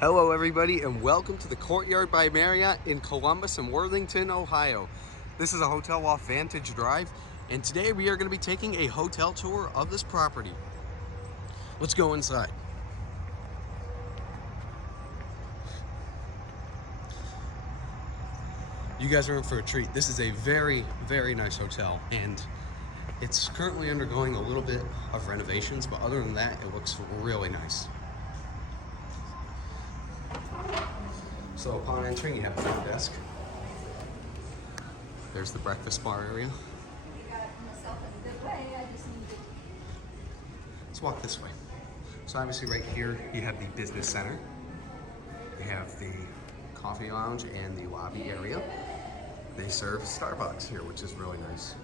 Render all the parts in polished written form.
Hello everybody and welcome to the Courtyard by Marriott in Columbus and Worthington, Ohio. This is a hotel off Vantage Drive, and today we are going to be taking a hotel tour of this property. Let's go inside. You guys are in for a treat. This is a very, very nice hotel, and it's currently undergoing a little bit of renovations, but other than that, it looks really nice. So upon entering, you have the front desk. There's the breakfast bar area. Let's walk this way. So obviously right here, you have the business center. You have the coffee lounge and the lobby area. They serve Starbucks here, which is really nice.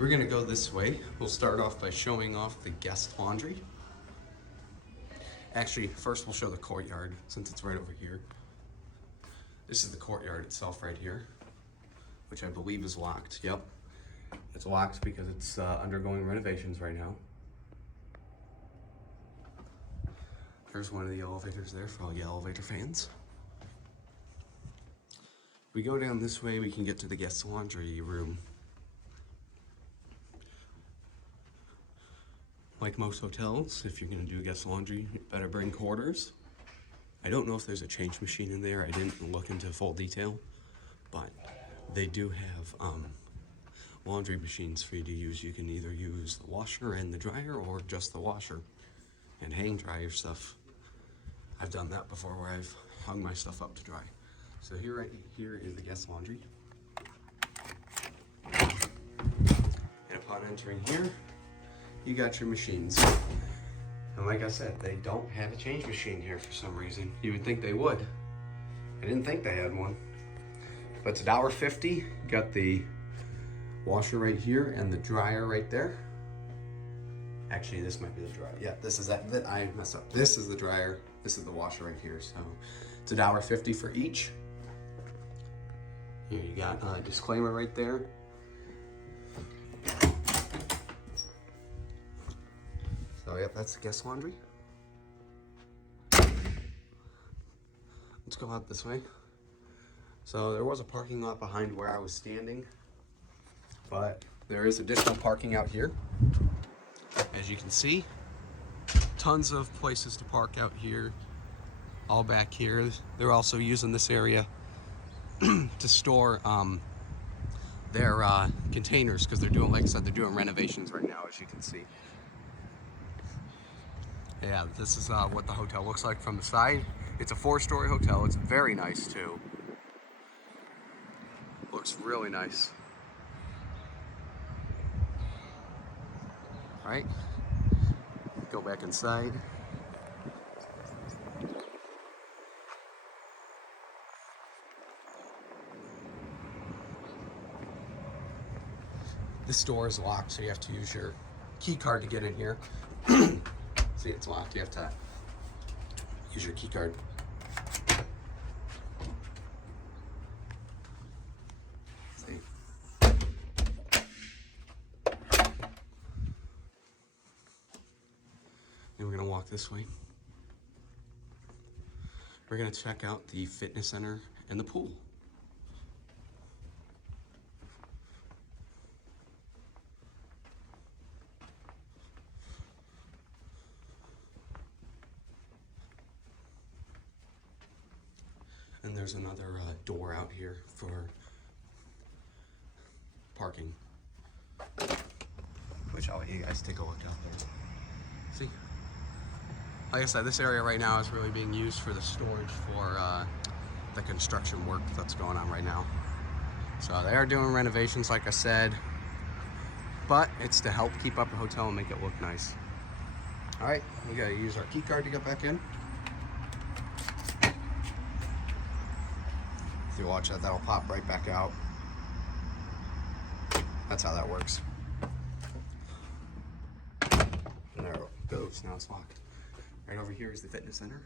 We're gonna go this way. We'll start off by showing off the guest laundry. Actually, first we'll show the courtyard since it's right over here. This is the courtyard itself right here, which I believe is locked. Yep, it's locked because it's undergoing renovations right now. There's one of the elevators there for all you elevator fans. If we go down this way, we can get to the guest laundry room. Like most hotels, if you're gonna do guest laundry, you better bring quarters. I don't know if there's a change machine in there. I didn't look into full detail, but they do have laundry machines for you to use. You can either use the washer and the dryer or just the washer and hang dry your stuff. I've done that before where I've hung my stuff up to dry. So right here is the guest laundry. And upon entering here, you got your machines. And like I said, they don't have a change machine here for some reason. You would think they would. I didn't think they had one. But it's $1.50. You got the washer right here and the dryer right there. Actually, this might be the dryer. Yeah, this is that I messed up. This is the dryer. This is the washer right here. So it's $1.50 for each. Here you got a disclaimer right there. So yep, that's the guest laundry. Let's go out this way. So there was a parking lot behind where I was standing, but there is additional parking out here. As you can see, tons of places to park out here, all back here. They're also using this area to store their containers because they're doing, like I said, they're doing renovations right now, as you can see. Yeah, this is what the hotel looks like from the side. It's a 4-story hotel. It's very nice too. Looks really nice. All right, go back inside. This door is locked, so you have to use your key card to get in here. See, it's locked. You have to use your key card. See. Then we're gonna walk this way. We're gonna check out the fitness center and the pool. And there's another door out here for parking, which I'll let you guys take a look out there. See, like I said, this area right now is really being used for the storage for the construction work that's going on right now. So they are doing renovations, like I said, but it's to help keep up the hotel and make it look nice. All right, we gotta use our key card to get back in. If you watch that, that'll pop right back out. That's how that works. And there it goes, now it's locked. Right over here is the fitness center.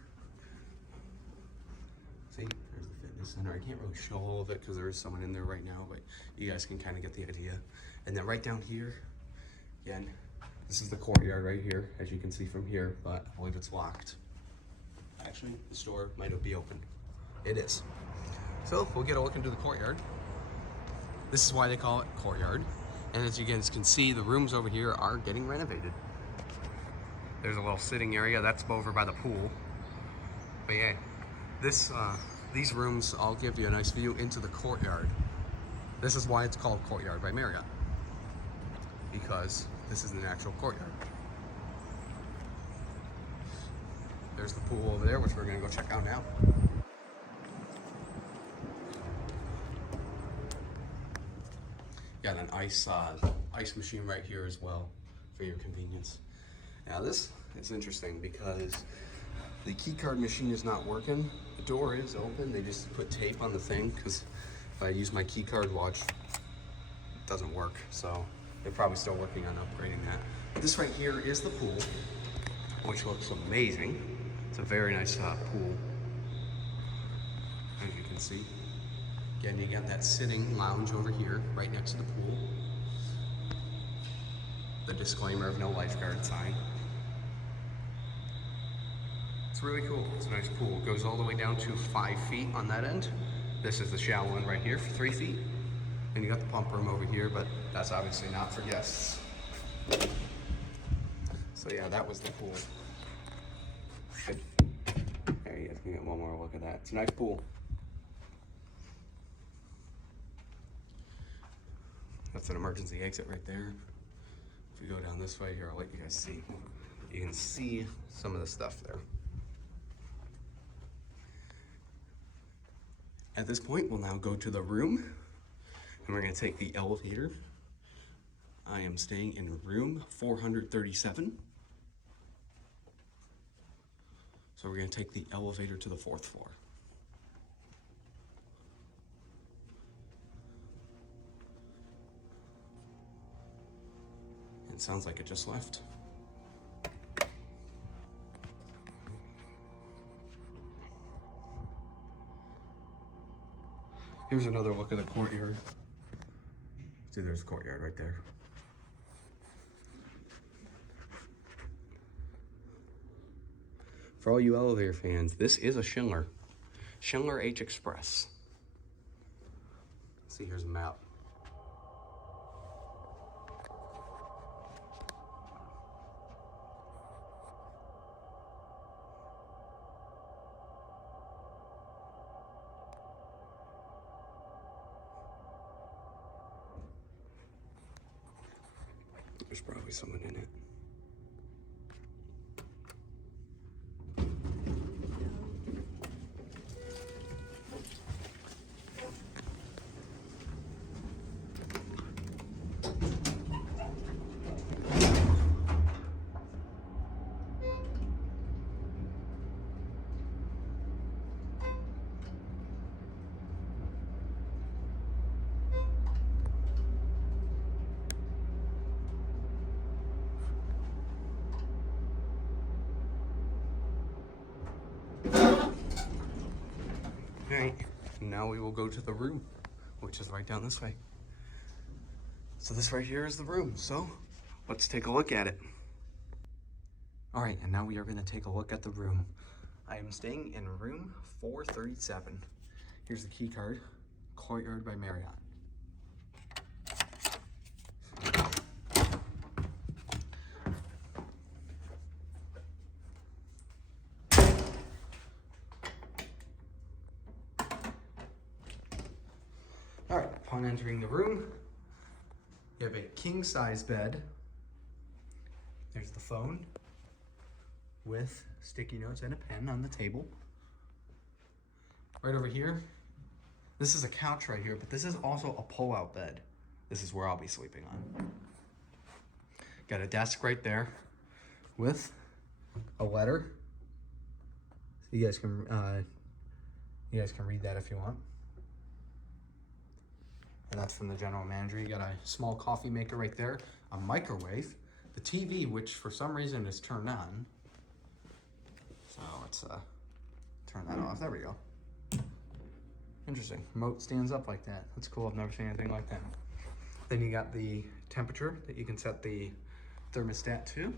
See, there's the fitness center. I can't really show all of it because there is someone in there right now, but you guys can kind of get the idea. And then right down here, again, This is the courtyard right here, as you can see from here, but I believe it's locked. Actually, the store might be open. It is. So we'll get a look into the courtyard. This is why they call it Courtyard. And as you guys can see, the rooms over here are getting renovated. There's a little sitting area, that's over by the pool. But yeah, these rooms all give you a nice view into the courtyard. This is why it's called Courtyard by Marriott, because this is an actual courtyard. There's the pool over there, which we're gonna go check out now. Got an ice machine right here as well for your convenience. Now this is interesting because the key card machine is not working. The door is open. They just put tape on the thing because if I use my key card watch, it doesn't work. So they're probably still working on upgrading that. This right here is the pool, which looks amazing. It's a very nice pool, as you can see. Again, you got that sitting lounge over here, right next to the pool. The disclaimer of no lifeguard sign. It's really cool. It's a nice pool. It goes all the way down to 5 feet on that end. This is the shallow end right here for 3 feet. And you got the pump room over here, but that's obviously not for guests. So yeah, that was the pool. There you go. Get one more look at that. It's a nice pool. That's an emergency exit right there. If we go down this way here, I'll let you guys see. You can see some of the stuff there. At this point, we'll now go to the room, and we're gonna take the elevator. I am staying in room 437. So we're gonna take the elevator to the 4th floor. It sounds like it just left. Here's another look at the courtyard. See, there's the courtyard right there. For all you elevator fans, this is a Schindler H Express. Let's see, here's a map. There's probably someone in it. Alright, now we will go to the room, which is right down this way. So this right here is the room, so let's take a look at it. Alright, and now we are going to take a look at the room. I am staying in room 437. Here's the key card, Courtyard by Marriott. All right, upon entering the room, you have a king-size bed. There's the phone with sticky notes and a pen on the table. Right over here, this is a couch right here, but this is also a pull-out bed. This is where I'll be sleeping on. Got a desk right there with a letter. So you guys can read that if you want. And that's from the general manager. You got a small coffee maker right there, a microwave, the TV, which for some reason is turned on. So let's turn that off. There we go. Interesting. Remote stands up like that. That's cool. I've never seen anything like that. Then you got the temperature that you can set the thermostat too.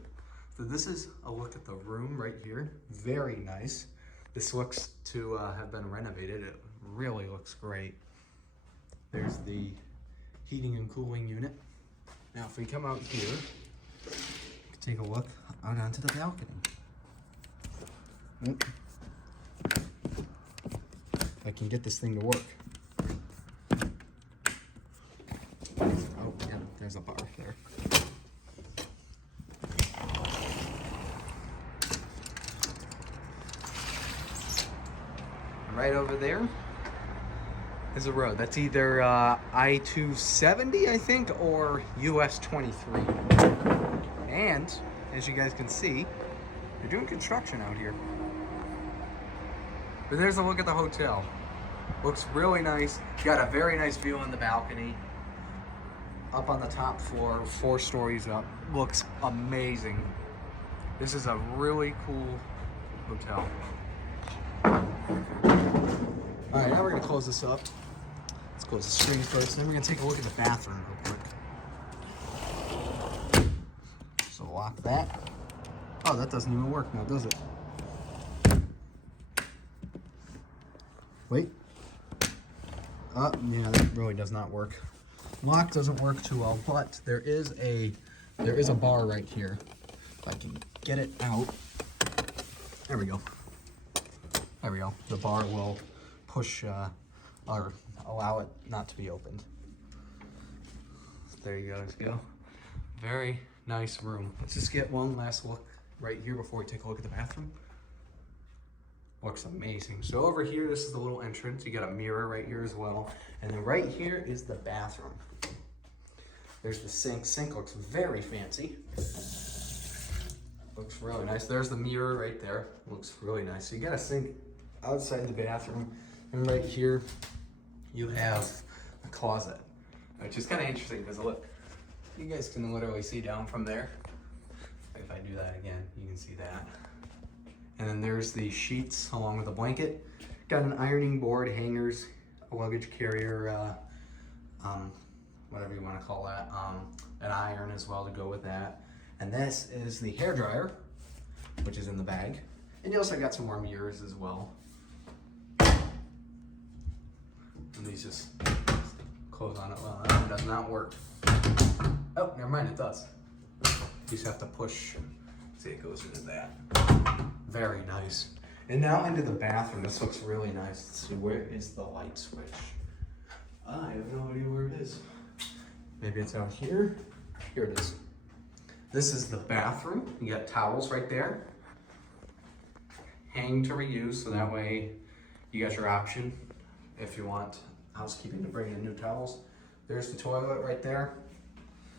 So this is a look at the room right here. Very nice. This looks to have been renovated. It really looks great. There's the heating and cooling unit. Now if we come out here, take a look out onto the balcony. If I can get this thing to work. Oh, yeah, there's a bar there. Right over there is a road. That's either I-270, I think, or US 23. And, as you guys can see, they're doing construction out here. But there's a look at the hotel. Looks really nice. Got a very nice view on the balcony. Up on the top floor, 4 stories up. Looks amazing. This is a really cool hotel. All right, now we're gonna close this up. Let's close the screen first, then we're gonna take a look at the bathroom real quick. So lock that. Oh, that doesn't even work now, does it? Wait. Yeah, that really does not work. Lock doesn't work too well, but there is a bar right here. If I can get it out. There we go. There we go. The bar will push or allow it not to be opened. There you guys go. Very nice room. Let's just get one last look right here before we take a look at the bathroom. Looks amazing. So over here, this is the little entrance. You got a mirror right here as well. And then right here is the bathroom. There's the sink. Sink looks very fancy. Looks really nice. There's the mirror right there. Looks really nice. So you got a sink outside the bathroom. And right here, you have a closet, which is kind of interesting because look, you guys can literally see down from there. If I do that again, you can see that. And then there's the sheets along with a blanket. Got an ironing board, hangers, a luggage carrier, whatever you want to call that, an iron as well to go with that. And this is the hairdryer, which is in the bag. And you also got some more mirrors as well. And these just close on it. Well, that one does not work. Oh, never mind, it does. You just have to push. See, it goes into that. Very nice. And now into the bathroom. This looks really nice. Let's see, where is the light switch? I have no idea where it is. Maybe it's out here. Here it is. This is the bathroom. You got towels right there. Hang to reuse, so that way you got your option if you want housekeeping to bring in new towels. There's the toilet right there.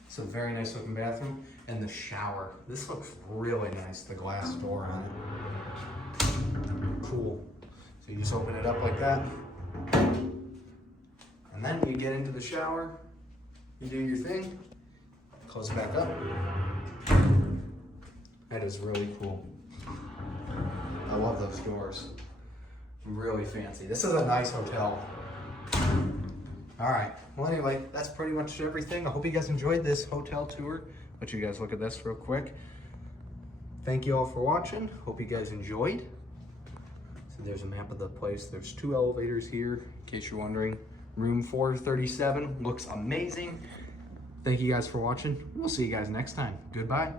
It's a very nice looking bathroom. And the shower. This looks really nice, the glass door on it. Cool. So you just open it up like that. And then you get into the shower, you do your thing, close it back up. That is really cool. I love those doors. Really fancy. This is a nice hotel. All right. Well, anyway, that's pretty much everything. I hope you guys enjoyed this hotel tour. Let you guys look at this real quick. Thank you all for watching. Hope you guys enjoyed. So there's a map of the place. There's 2 elevators here, in case you're wondering. Room 437 looks amazing. Thank you guys for watching. We'll see you guys next time. Goodbye.